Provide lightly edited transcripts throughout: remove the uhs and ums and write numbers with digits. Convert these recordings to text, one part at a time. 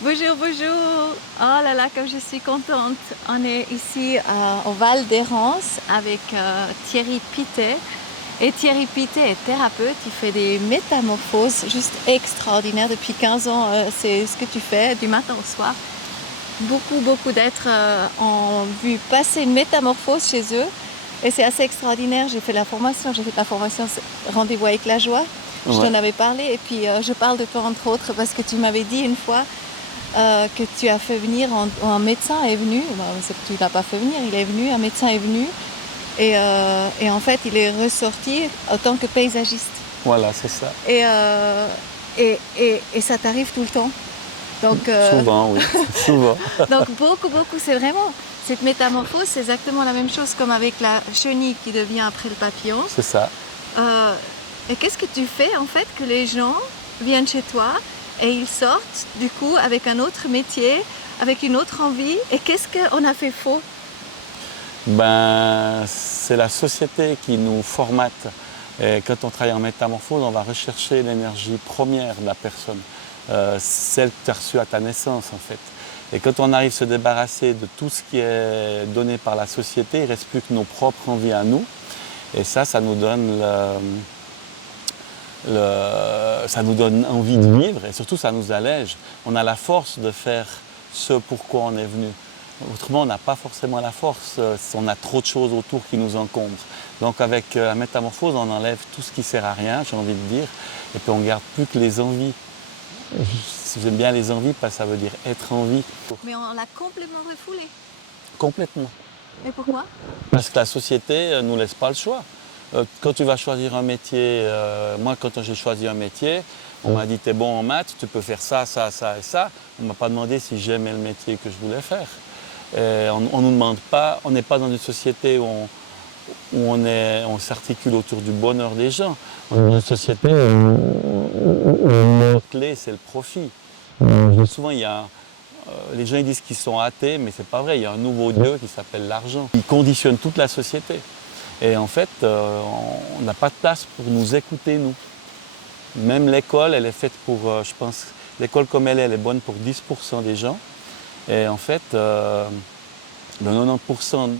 Bonjour, bonjour. Oh là là, comme je suis contente. On est ici au Val d'Hérence avec Thierry Pittet. Et Thierry Pittet est thérapeute, il fait des métamorphoses juste extraordinaires. Depuis 15 ans, c'est ce que tu fais du matin au soir. Beaucoup d'êtres ont vu passer une métamorphose chez eux. Et c'est assez extraordinaire. J'ai fait la formation Rendez-vous avec la joie. Je Ouais, t'en avais parlé et puis je parle de toi entre autres parce que tu m'avais dit une fois que tu as fait venir, un médecin est venu, bon, c'est que tu l'as pas fait venir, il est venu, un médecin est venu et en fait il est ressorti en tant que paysagiste. voilà, c'est ça. Et, euh, et ça t'arrive tout le temps. Donc, Souvent, oui, souvent. donc beaucoup, c'est vraiment, cette métamorphose, c'est exactement la même chose comme avec la chenille qui devient après le papillon. C'est ça. Euh, et qu'est-ce que tu fais en fait que les gens viennent chez toi et ils sortent du coup avec un autre métier, avec une autre envie et qu'est-ce qu'on a fait faux? Ben, c'est la société qui nous formate. Et quand on travaille en métamorphose, on va rechercher l'énergie première de la personne, celle que tu as reçue à ta naissance en fait. Et quand on arrive à se débarrasser de tout ce qui est donné par la société, il ne reste plus que nos propres envies à nous. Et ça nous donne ça nous donne envie de vivre et surtout ça nous allège. On a la force de faire ce pourquoi on est venu. Autrement, on n'a pas forcément la force, on a trop de choses autour qui nous encombrent. Donc avec la métamorphose, on enlève tout ce qui ne sert à rien, j'ai envie de dire, et puis on ne garde plus que les envies. J'aime bien les envies parce que ça veut dire être en vie. Mais on l'a complètement refoulé. Complètement. Et pourquoi? Parce que la société ne nous laisse pas le choix. Quand tu vas choisir un métier, moi quand j'ai choisi un métier, on m'a dit t'es bon en maths, tu peux faire ça, ça, ça et ça. On ne m'a pas demandé si j'aimais le métier que je voulais faire. On nous demande pas, on n'est pas dans une société où on s'articule autour du bonheur des gens. On est dans une société où le mot clé c'est le profit. Souvent les gens ils disent qu'ils sont athées, mais c'est pas vrai. Il y a un nouveau Dieu qui s'appelle l'argent. Il conditionne toute la société. Et en fait, on n'a pas de place pour nous écouter, nous. Même l'école, elle est faite pour, je pense, l'école comme elle est bonne pour 10% des gens. Et en fait, le 90%,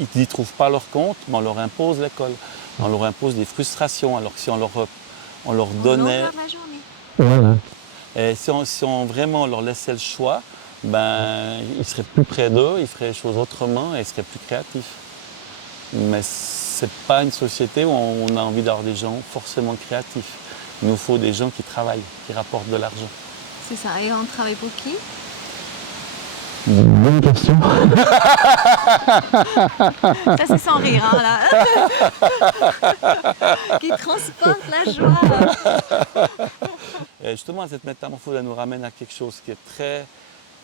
ils n'y trouvent pas leur compte, mais on leur impose l'école. On leur impose des frustrations, alors que si on leur En donnait... longueur de la journée. Voilà. Et si on vraiment leur laissait le choix, ben, ils seraient plus près d'eux, ils feraient les choses autrement et ils seraient plus créatifs. Mais ce n'est pas une société où on a envie d'avoir des gens forcément créatifs. Il nous faut des gens qui travaillent, qui rapportent de l'argent. C'est ça. Et on travaille pour qui? Bonne question. Ça c'est sans rire, hein, là. Qui transporte la joie. Et justement, cette métamorphose, elle nous ramène à quelque chose qui est très,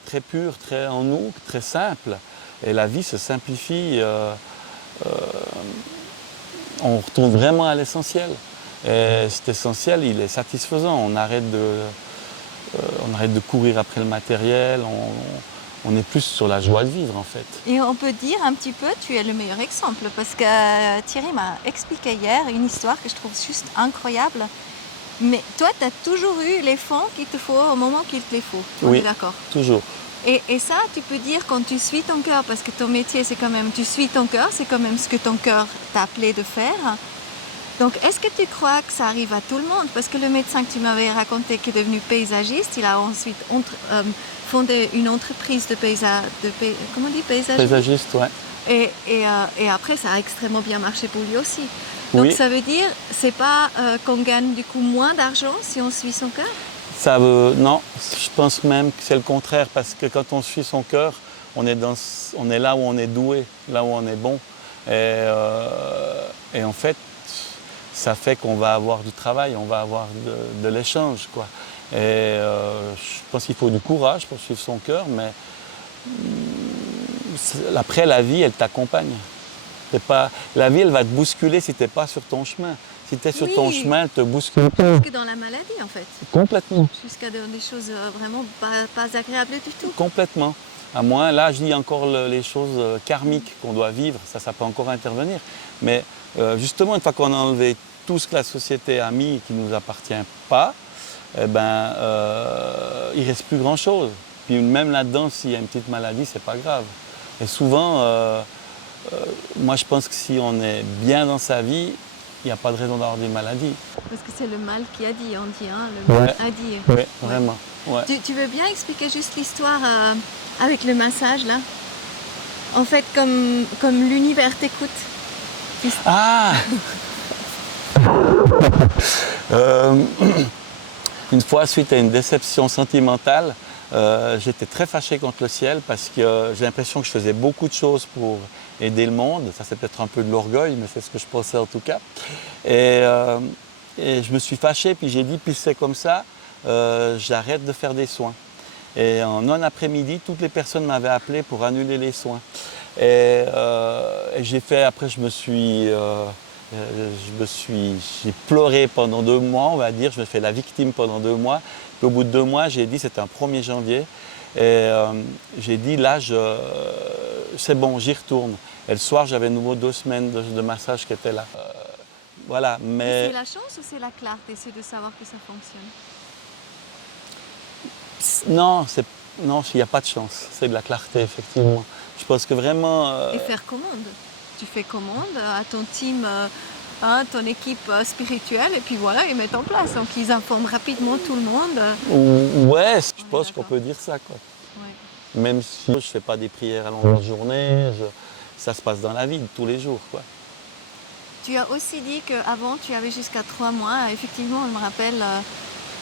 très pur, très en nous, très simple. Et la vie se simplifie. On retourne vraiment à l'essentiel. Et cet essentiel, il est satisfaisant. On arrête de courir après le matériel. On est plus sur la joie de vivre, en fait. Et on peut dire un petit peu, tu es le meilleur exemple parce que Thierry m'a expliqué hier une histoire que je trouve juste incroyable. Mais toi, tu as toujours eu les fonds qu'il te faut au moment qu'il te les faut. On est Oui, d'accord. toujours. Et ça, tu peux dire quand tu suis ton cœur, parce que ton métier, c'est quand même, tu suis ton cœur, c'est quand même ce que ton cœur t'a appelé de faire. Donc, est-ce que tu crois que ça arrive à tout le monde? Parce que le médecin que tu m'avais raconté qui est devenu paysagiste, il a ensuite fondé une entreprise comment on dit, paysagisme? Paysagiste, ouais. Et après, ça a extrêmement bien marché pour lui aussi. Donc, Oui, ça veut dire, c'est pas qu'on gagne du coup moins d'argent si on suit son cœur? non, je pense même que c'est le contraire, parce que quand on suit son cœur, on est là où on est doué, là où on est bon. Et en fait, ça fait qu'on va avoir du travail, on va avoir de l'échange, quoi. Je pense qu'il faut du courage pour suivre son cœur, mais après, la vie, elle t'accompagne. La vie, elle va te bousculer si tu n'es pas sur ton chemin. Si tu es sur ton Oui, chemin, elle te bouscule jusque dans la maladie en fait. complètement. Jusqu'à des choses vraiment pas agréables du tout. Complètement. À moins, là, je dis encore les choses karmiques qu'on doit vivre, ça peut encore intervenir. Mais justement, une fois qu'on a enlevé tout ce que la société a mis et qui ne nous appartient pas, eh ben, il ne reste plus grand-chose. Puis même là-dedans, s'il y a une petite maladie, c'est pas grave. Et souvent, moi je pense que si on est bien dans sa vie, il n'y a pas de raison d'avoir des maladies. Parce que c'est le mal qui a dit, on dit, hein, le mal a dit. Oui, vraiment. Ouais. Tu veux bien expliquer juste l'histoire avec le massage là? En fait, comme l'univers t'écoute. Ah Une fois, suite à une déception sentimentale, j'étais très fâché contre le ciel parce que j'ai l'impression que je faisais beaucoup de choses pour aider le monde. Ça, c'est peut-être un peu de l'orgueil, mais c'est ce que je pensais en tout cas. Et je me suis fâché, puis j'ai dit, puis c'est comme ça, j'arrête de faire des soins. Et en un après-midi, toutes les personnes m'avaient appelé pour annuler les soins. Et j'ai fait, après j'ai pleuré pendant 2 mois, on va dire, je me fais la victime pendant 2 mois. Puis au bout de 2 mois, j'ai dit, c'était un 1er janvier, et j'ai dit, là, c'est bon, j'y retourne. Et le soir, j'avais de nouveau 2 semaines de massage qui étaient là. Voilà, mais... C'est la chance ou c'est la clarté, c'est de savoir que ça fonctionne? Non, il n'y a pas de chance, c'est de la clarté, effectivement. Je pense que vraiment... Et faire commande. Tu fais commande à ton team, à ton équipe spirituelle, et puis voilà, ils mettent en place. Donc ils informent rapidement tout le monde. Ouais, je pense qu'on peut dire ça, quoi. Ouais. Même si je ne fais pas des prières à longueur de journée, ça se passe dans la vie, tous les jours, quoi. Tu as aussi dit qu'avant, tu avais jusqu'à 3 mois. Effectivement, je me rappelle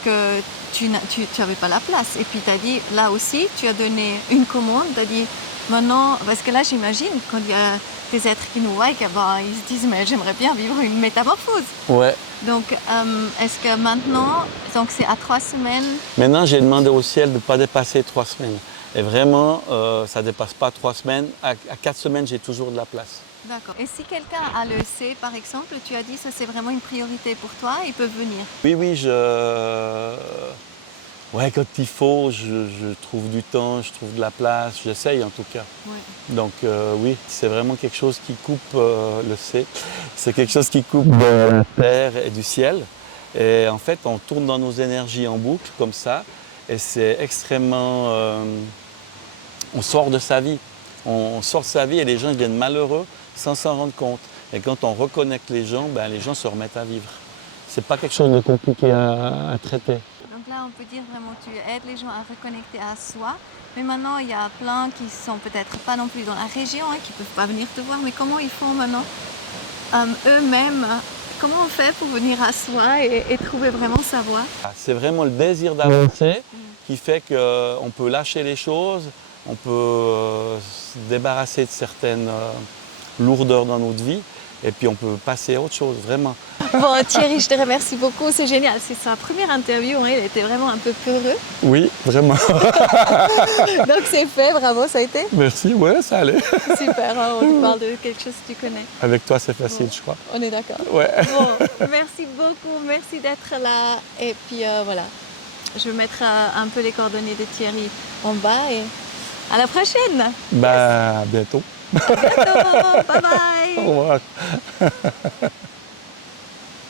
que tu n'avais pas la place. Et puis tu as dit, là aussi, tu as donné une commande, tu as dit, maintenant, parce que là, j'imagine, quand il y a des êtres qui nous voient, ils se disent, mais j'aimerais bien vivre une métamorphose. Ouais. Donc, est-ce que maintenant, donc c'est à 3 semaines? Maintenant, j'ai demandé au ciel de ne pas dépasser 3 semaines. Et vraiment, ça ne dépasse pas 3 semaines. À 4 semaines, j'ai toujours de la place. D'accord. Et si quelqu'un a le C, par exemple, tu as dit que c'est vraiment une priorité pour toi, ils peuvent venir. Oui, ouais, quand il faut, je trouve du temps, je trouve de la place, j'essaye en tout cas. Ouais. Donc oui, c'est vraiment quelque chose qui coupe le C. C'est quelque chose qui coupe de la terre et du ciel. Et en fait, on tourne dans nos énergies en boucle comme ça. Et c'est extrêmement... on sort de sa vie. On sort de sa vie et les gens deviennent malheureux sans s'en rendre compte. Et quand on reconnecte les gens se remettent à vivre. C'est pas quelque chose de compliqué à traiter. Donc là, on peut dire vraiment tu aides les gens à reconnecter à soi. Mais maintenant, il y a plein qui sont peut-être pas non plus dans la région, qui ne peuvent pas venir te voir. Mais comment ils font maintenant eux-mêmes? Comment on fait pour venir à soi et trouver vraiment sa voie? C'est vraiment le désir d'avancer qui fait qu'on peut lâcher les choses, on peut se débarrasser de certaines lourdeurs dans notre vie et puis on peut passer à autre chose, vraiment. Bon, Thierry, je te remercie beaucoup, c'est génial. C'est sa première interview, il était vraiment un peu peureux. Oui, vraiment. Donc c'est fait, bravo, ça a été? Merci, ouais, ça allait. Super, on lui parle de quelque chose que tu connais. Avec toi, c'est facile, je crois. On est d'accord. Ouais. Bon, merci beaucoup, merci d'être là. Et puis voilà, je vais mettre un peu les coordonnées de Thierry en bas et à la prochaine. Bah, à bientôt. À bientôt, bye bye. Au revoir.